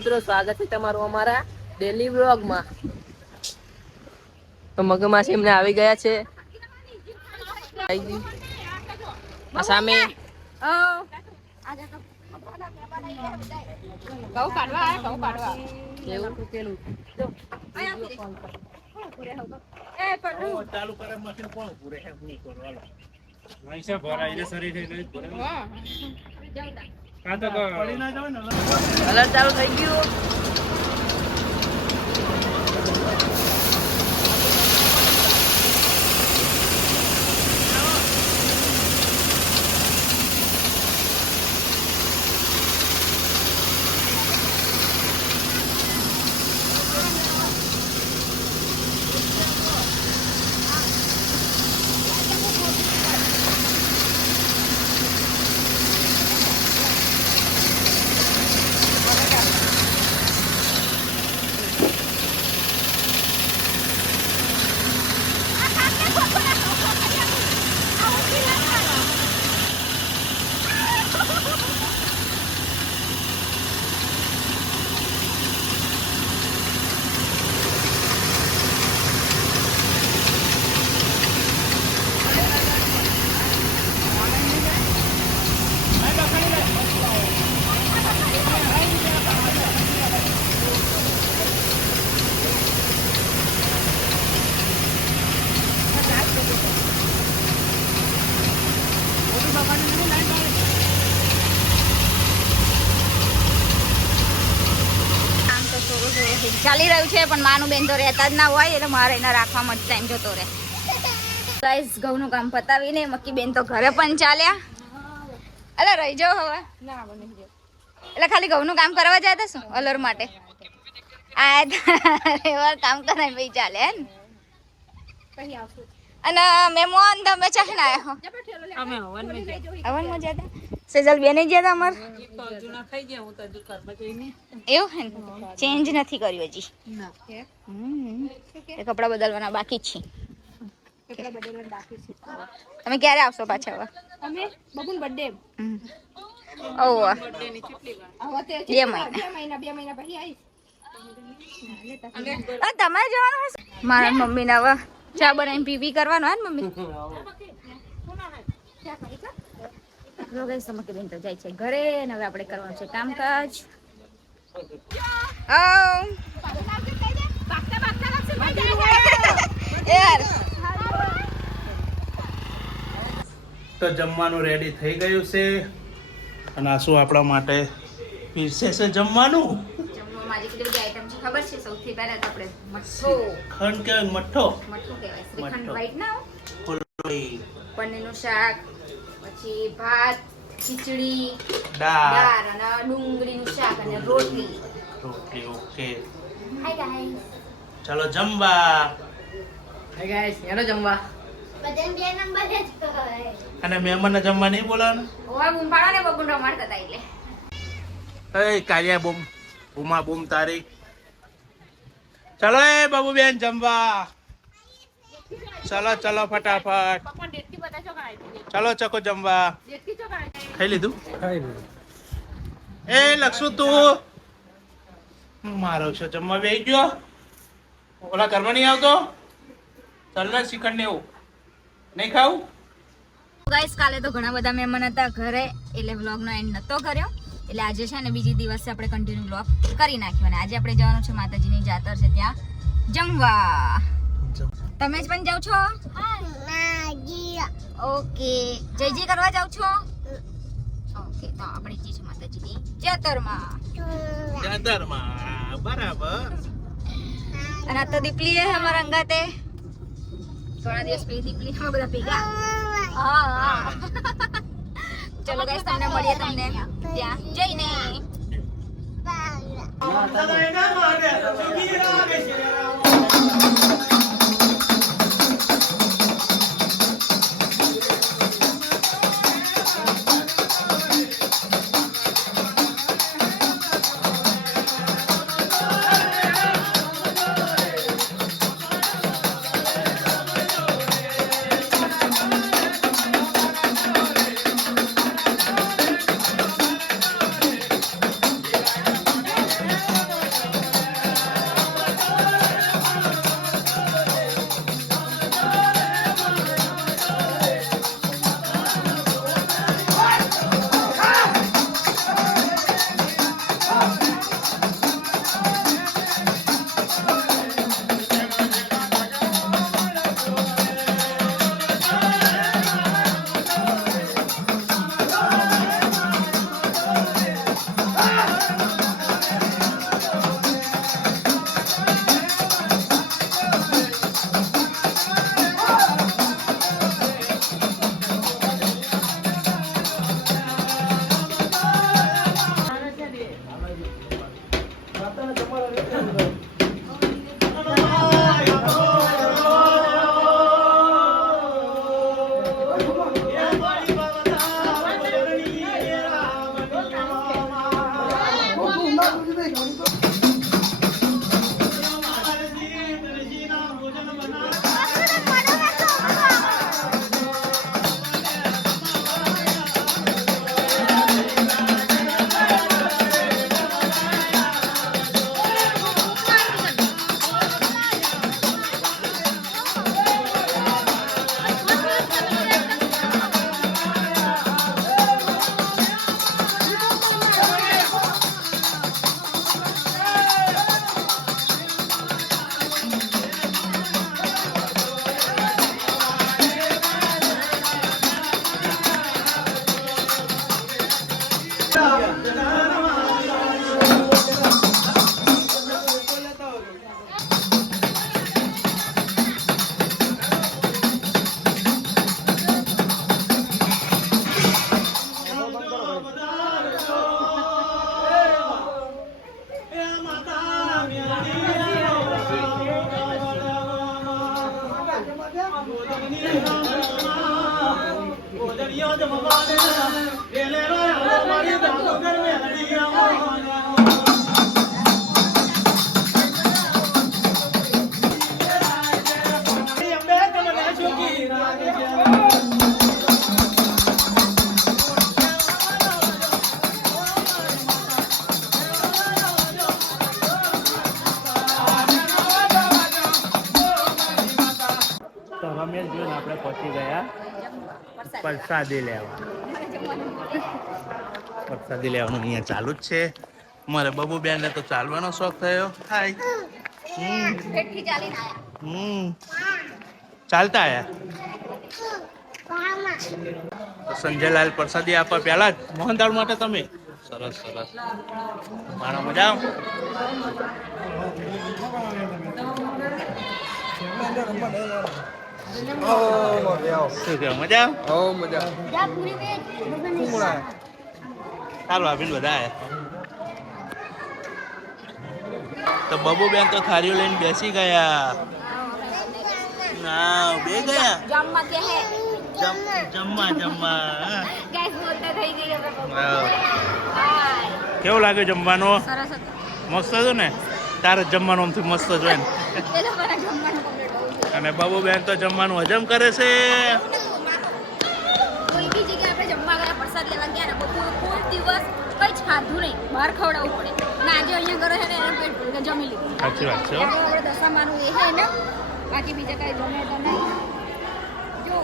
મિત્રો, સ્વાગત છે તમારું અમારા ડેલી વ્લોગમાં। તો મગમાસી એમને આવી ગયા છે આ સામે। ઘઉં કાઢવા આયા, ઘઉં કાઢવા કેવું પેલું ચાલુ કરે મશીન કોણ પૂરે હે ની કરો હાલો પૈસા ભરાઈને શરીર થઈ ગઈ ભરે હા કા તો પડી ના જાવ ને કલર ચાલુ થઈ ગયું। ચાલી રહ્યું છે પણ માનું બેન તો રહેતા જ ના હોય એટલે મારે એને રાખવામાં જ ટાઈમ જતો રહે। ગાઈસ ઘઉંનું કામ પતાવીને મક્કી બેન તો ઘરે પણ ચાલ્યા। અલે રહી જાઓ હવે એટલે ખાલી ઘઉંનું કામ કરવા જાય શું અલર માટે આ કામ કરાય ભાઈ ચાલે હે ને। અને મહેમાન તમે ચાખને આયા હો અમે હવનમાં હવનમાં ગયા હતા સેજલ બેન ગયા હતા અમાર જૂના ખાઈ ગયા હું તો હજુ ઘરમાં જઈને એવું હે ને ચેન્જ નથી કર્યું હજી ના એ કપડા બદલવાના બાકી જ છે। તમે ક્યારે આવશો પાછા હવે અમે બબુન બર્થડે ઓહ બર્થડે ની કેટલી વાર બે મહિના પછી આવીશ। તમારે જવાનું હશે મારા મમ્મી ને હવે ચા બનાવીને પીવી કરવાનો હે ને મમ્મી સમકે બેન તો જાય છે ઘરે ને હવે આપણે કરવાનું છે કામકાજ। તો જમવાનું રેડી થઈ ગયું છે અને આ શું આપણા માટે પીરસે છે જમવાનું જમવામાં આજે કેટલી બધી આઈટમ છે ખબર છે સૌથી પહેલા તો આપણે મઠ્ઠો ખંડ કે મઠ્ઠો મઠ્ઠું કહેવાય શ્રીખંડ મઠ્ઠો. વ્હાઈટ ના ફુલડી પનીરનું શાક પછી ભાત ખીચડી દાળ દાળ અને ડુંગળીનું શાક અને રોટલી। રોટલી ઓકે હાય ગાઈસ ચાલો જમવા હે ગાઈસ એનો જમવા બધાને બે નંબર જ હોય અને મહેમાનને જમવા નહીં બોલાવવાનું ઓય બુંબાળા ને બબુન રમાડતા હતા એટલે એ કાલિયા બૂમ બૂમા બૂમ તારી ચલો એ બાબુ બેન જમવા ચલો ચલો ફટાફટ ચલો ચકો જમવા ખાઈ લીધું એ લક્ષુ તું મારો છો જમવા બેસી ગયો ઓલા ઘરમાં નહીં આવતો ચાલ ને શ્રીખંડ ને એવું નહીં ખાવું ગાઈસ કાલે તો ઘણા બધા મહેમાન હતા ઘરે એટલે વ્લોગનો એન્ડ નતો કર્યો એટલે આજે છે ને બીજી દિવસે આપણે કન્ટિન્યુ વ્લોગ કરી નાખ્યો અને આજે આપણે જવાનું છે માતાજીની જાતર છે ત્યાં જમવા। તમે જ પણ જાવ છો ઓકે જય જય કરવા જાવ છો ઓકે તો આપણે જઈશું માતાજીની જાતરમાં જાતરમાં બરાબર અને આ તો દીપલી હે અમારા અંગાતે થોડા દિવસ પછી દીપલી અમે બધા ભેગા હા ચલો ગાઈસ તમને મળીએ તમને ત્યાં જઈને તો રમેશ જોઈને આપણે પહોંચી ગયા પ્રસાદી લેવા. પ્રસાદી લેવાનું અહીંયા ચાલુ જ છે. મારે બબુ બેન ને તો ચાલવાનો શોખ થયો. હાય. હેઠથી ચાલીને આયા. ચાલતા આયા. તો સંજયલાલ પ્રસાદી આપવા પહેલા જ મોહનદાળ માટે તમે સરસ સરસ મારા મજા શું કે મજા જા પૂરી વેચ સારું આપીને બધા આયા. તો બબુ બેન તો થાળીઓ લઈને બેસી ગયા. ના બે ગયા જમવા કે હે જમવા જમવા. ગાઈસ મોટા થઈ ગઈ હવે બહુ. હા. હાય કેવું લાગે જમવાનું? સરસ હતું. મસ્ત હતું ને? તારે જમવાનું આમથી મસ્ત જ હોય ને. એ લોકોના જમવાનું કમ્પ્લીટ હોવું જોઈએ. અને બાબુ બેન તો જમવાનું હજમ કરે છે. કોઈ બી જગ્યાએ આપણે જમવા ગયા પ્રસાદ લેવા ગયા ને કોઈ દિવસ કઈ જ ખાધું નહીં બહાર ખવડાવવું પડે ને આજે અહીંયા ઘરે છે ને એને પેટ ભરીને જમી લીધું. સાચી વાત છે હો. આપણે દશામાનું એ હે ને બાકી બીજા કઈ જમે તો નહીં. જો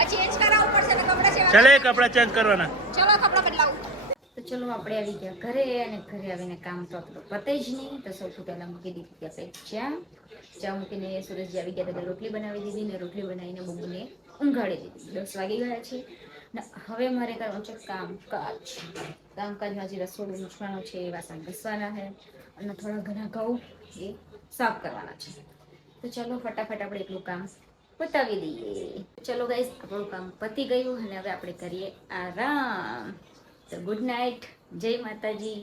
આ ચેન્જ કરાવવું પડશે ને કપડાં છે. ચાલે કપડા ચેન્જ કરવાના. ચલો કપડાં બદલાવું. તો ચલો આપણે આવી ગયા ઘરે અને ઘરે આવીને કામ તો આપણું પતે જ નહીં. તો સૌથી પહેલાં મૂકી દીધી આપણે ચા મૂકીને સુરેશજી આવી ગયા તો રોટલી બનાવી દીધી ને રોટલી બનાવીને બબુને ઊંઘાડી દીધી. 10 વાગી ગયા છે ને હવે મારે કરવાનું છે કામકાજમાં હજી રસોડું મૂકવાનું છે, વાસણ ઘસવાના છે અને થોડા ઘણા ઘઉં એ સાફ કરવાના છે. તો ચલો ફટાફટ આપણે એટલું કામ પતાવી દઈએ. ચલો ગાઈસ આપણું કામ પતી ગયું અને હવે આપણે કરીએ આરામ. તો ગુડ નાઇટ, જય માતાજી.